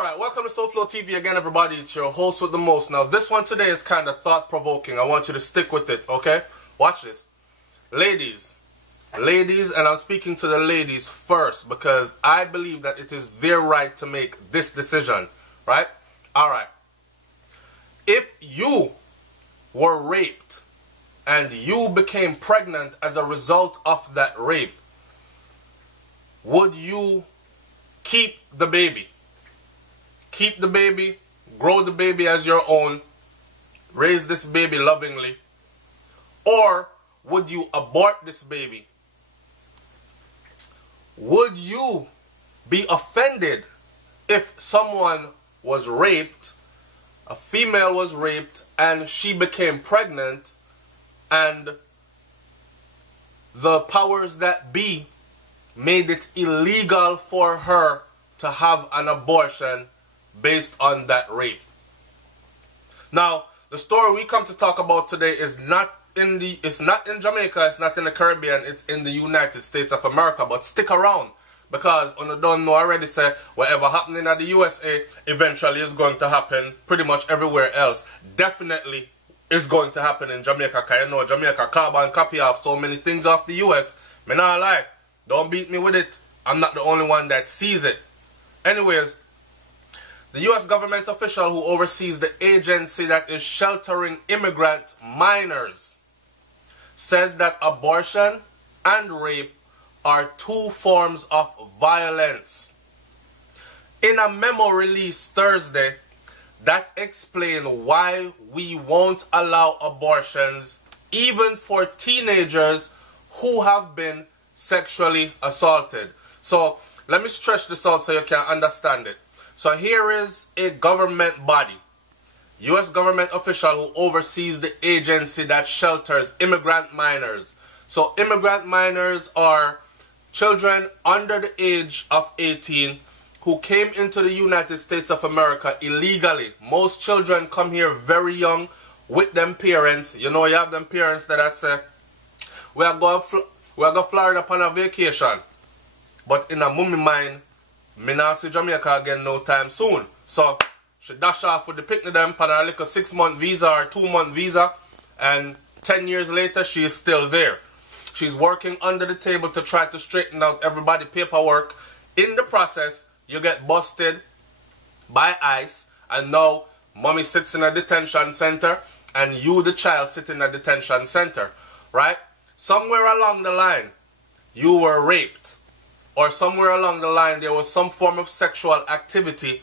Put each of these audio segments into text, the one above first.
Alright, welcome to SouFLoTV again, everybody. It's your host with the most. Now, this one today is kind of thought-provoking. I want you to stick with it, okay? Watch this. Ladies, and I'm speaking to the ladies first because I believe that it is their right to make this decision, right? Alright. If you were raped and you became pregnant as a result of that rape, would you keep the baby? Keep the baby, grow the baby as your own, raise this baby lovingly, or would you abort this baby? Would you be offended if someone was raped, a female was raped, and she became pregnant, and the powers that be made it illegal for her to have an abortion based on that rape? Now, the story we come to talk about today is not in Jamaica, it's not in the Caribbean, it's in the United States of America. But stick around, because on the don't know already say whatever happening at the USA eventually is going to happen pretty much everywhere else. Definitely is going to happen in Jamaica, because you know Jamaica carbon copy of so many things off the US. Me not lie, don't beat me with it. I'm not the only one that sees it. Anyways, the U.S. government official who oversees the agency that is sheltering immigrant minors says that abortion and rape are two forms of violence. In a memo released Thursday that explained why we won't allow abortions even for teenagers who have been sexually assaulted. So let me stretch this out so you can understand it. So here is a government body, U.S. government official who oversees the agency that shelters immigrant minors. So immigrant minors are children under the age of 18 who came into the United States of America illegally. Most children come here very young with them parents. You know, you have them parents that say, we are going to Florida on a vacation. But in a mummy mind, me not see Jamaica again no time soon. So she dash off with the picnic them on a little 6-month visa or 2-month visa, and 10 years later she is still there. She's working under the table to try to straighten out everybody's paperwork. In the process, you get busted by ICE, and now mommy sits in a detention center and you, the child, sit in a detention center, right? Somewhere along the line, you were raped. Or somewhere along the line there was some form of sexual activity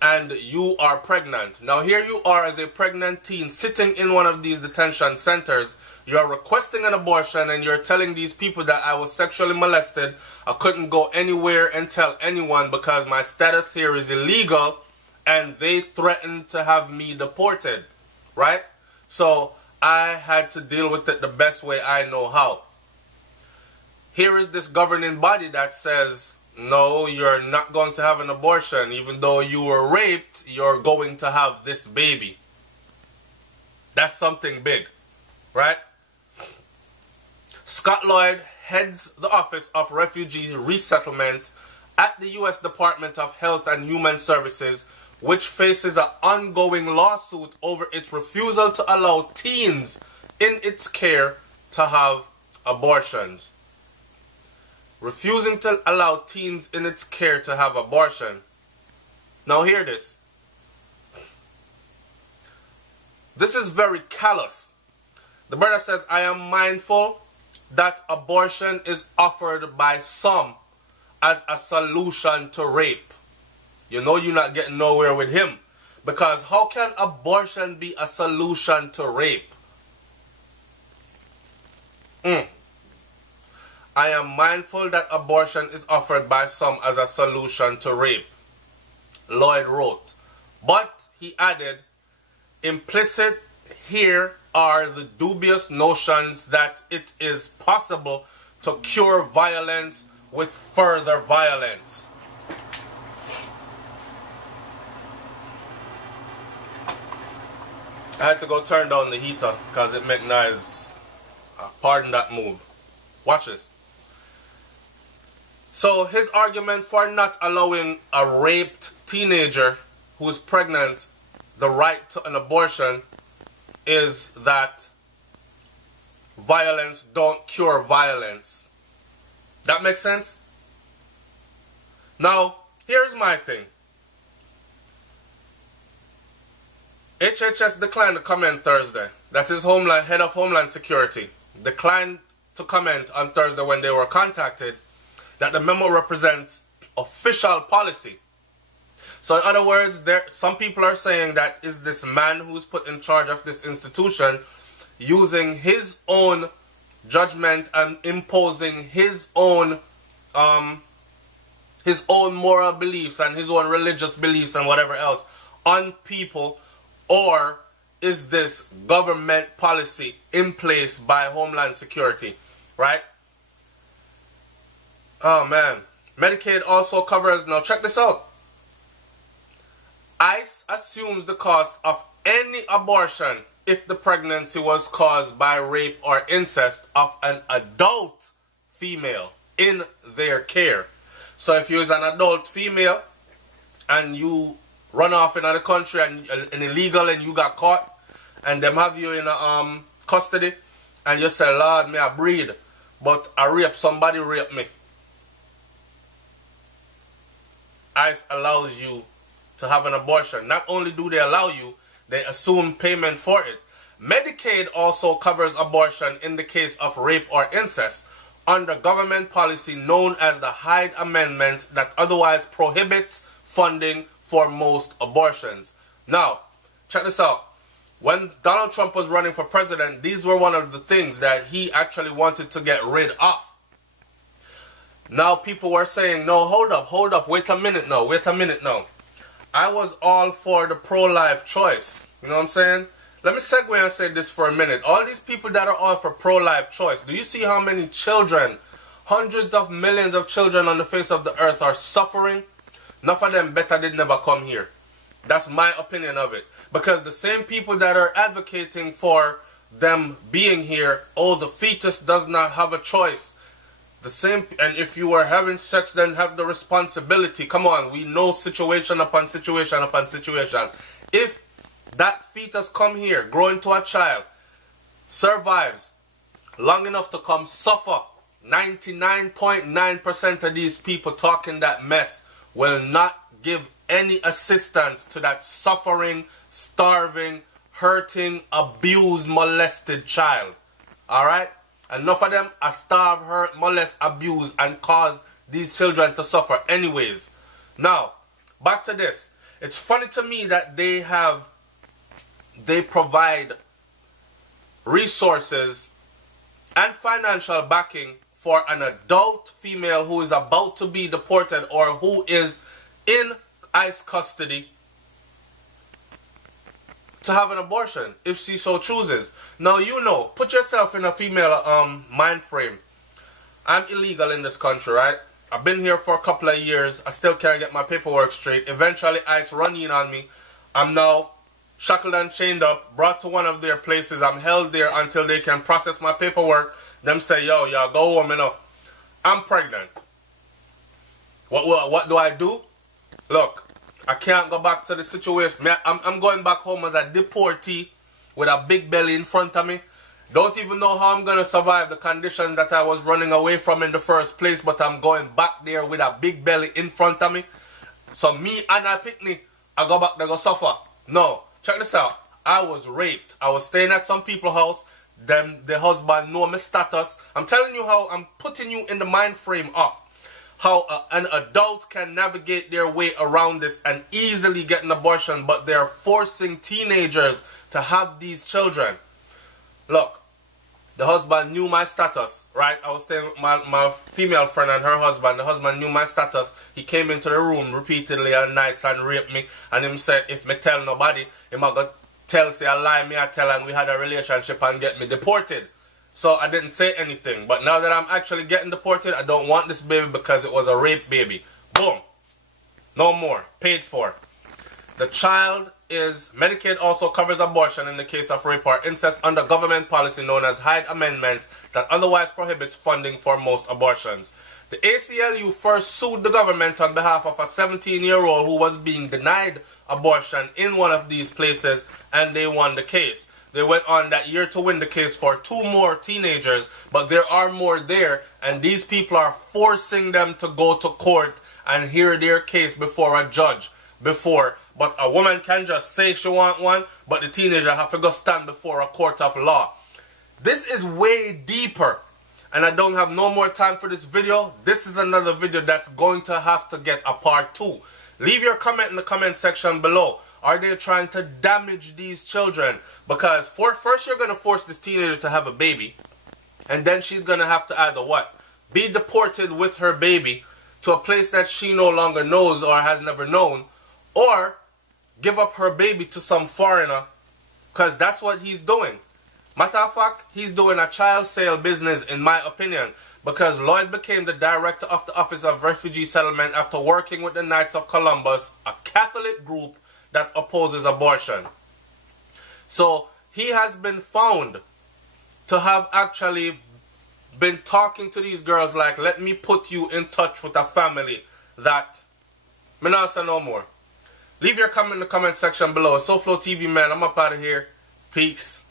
and you are pregnant. Now here you are as a pregnant teen sitting in one of these detention centers. You are requesting an abortion and you're telling these people that I was sexually molested. I couldn't go anywhere and tell anyone because my status here is illegal and they threatened to have me deported. Right? So I had to deal with it the best way I know how. Here is this governing body that says, no, you're not going to have an abortion. Even though you were raped, you're going to have this baby. That's something big, right? Scott Lloyd heads the Office of Refugee Resettlement at the U.S. Department of Health and Human Services, which faces an ongoing lawsuit over its refusal to allow teens in its care to have abortions. Refusing to allow teens in its care to have abortion. Now hear this. This is very callous. The brother says, I am mindful that abortion is offered by some as a solution to rape. You know you're not getting nowhere with him. Because how can abortion be a solution to rape? I am mindful that abortion is offered by some as a solution to rape, Lloyd wrote. But, he added, implicit here are the dubious notions that it is possible to cure violence with further violence. I had to go turn down the heater because it make noise. Pardon that move. Watch this. So his argument for not allowing a raped teenager who is pregnant the right to an abortion is that violence don't cure violence. That makes sense? Now, here's my thing. HHS declined to comment Thursday. That is head of Homeland Security. Declined to comment on Thursday when they were contacted that the memo represents official policy. So in other words, some people are saying that is this man who's put in charge of this institution using his own judgment and imposing his own moral beliefs and his own religious beliefs and whatever else on people, or is this government policy in place by Homeland Security, right? Oh man. Medicaid also covers, now check this out. ICE assumes the cost of any abortion if the pregnancy was caused by rape or incest of an adult female in their care. So if you're an adult female and you run off in another country and illegal and you got caught and them have you in custody and you say, Lord, may I breed, but somebody raped me. ICE allows you to have an abortion. Not only do they allow you, they assume payment for it. Medicaid also covers abortion in the case of rape or incest under government policy known as the Hyde Amendment that otherwise prohibits funding for most abortions. Now, check this out. When Donald Trump was running for president, these were one of the things that he actually wanted to get rid of. Now people were saying, no, hold up, wait a minute now. I was all for the pro-life choice. You know what I'm saying? Let me segue and say this for a minute. All these people that are all for pro-life choice, do you see how many children, hundreds of millions of children on the face of the earth are suffering? Enough of them better did never come here. That's my opinion of it. Because the same people that are advocating for them being here, oh, the fetus does not have a choice. The same, and if you are having sex, then have the responsibility. Come on, we know situation upon situation upon situation. If that fetus come here, grow into a child, survives long enough to come suffer, 99.9% of these people talking that mess will not give any assistance to that suffering, starving, hurting, abused, molested child. Alright? Enough of them are starve, hurt, molest, abuse, and cause these children to suffer anyways. Now, back to this. It's funny to me that they provide resources and financial backing for an adult female who is about to be deported or who is in ICE custody to have an abortion if she so chooses. Now, you know, put yourself in a female mind frame. I'm illegal in this country, right? I've been here for a couple of years. I still can't get my paperwork straight. Eventually, ICE run in on me. I'm now shackled and chained up, brought to one of their places. I'm held there until they can process my paperwork. Them say, yo, go home, you know. I'm pregnant. What do I do? Look, I can't go back to the situation. I'm going back home as a deportee with a big belly in front of me. Don't even know how I'm going to survive the conditions that I was running away from in the first place, but I'm going back there with a big belly in front of me. So me and a picnic, I go back there go suffer. No, check this out. I was raped. I was staying at some people's house. The husband know my status. I'm telling you how I'm putting you in the mind frame of how an adult can navigate their way around this and easily get an abortion, but they're forcing teenagers to have these children. Look, the husband knew my status, right? I was staying with my female friend and her husband. The husband knew my status. He came into the room repeatedly at nights and raped me. And him said, if me tell nobody, he might go tell, say a lie, me I tell, and we had a relationship and get me deported. So I didn't say anything. But now that I'm actually getting deported, I don't want this baby because it was a rape baby. Boom. No more. Paid for. The child is... Medicaid also covers abortion in the case of rape or incest under government policy known as Hyde Amendment that otherwise prohibits funding for most abortions. The ACLU first sued the government on behalf of a 17-year-old who was being denied abortion in one of these places, and they won the case. They went on that year to win the case for 2 more teenagers, but there are more there, and these people are forcing them to go to court and hear their case before a judge. But a woman can just say she want one, but the teenager have to go stand before a court of law. This is way deeper, and I don't have no more time for this video. This is another video that's going to have to get a part 2. Leave your comment in the comment section below. Are they trying to damage these children? Because first you're going to force this teenager to have a baby, and then she's going to have to either what? Be deported with her baby to a place that she no longer knows or has never known, or give up her baby to some foreigner, because that's what he's doing. Matter of fact, he's doing a child sale business, in my opinion, because Lloyd became the director of the Office of Refugee Settlement after working with the Knights of Columbus, a Catholic group that opposes abortion. So he has been found to have actually been talking to these girls like, let me put you in touch with a family that me not say no more. Leave your comment in the comment section below. SouFLoTV, man, I'm up out of here. Peace.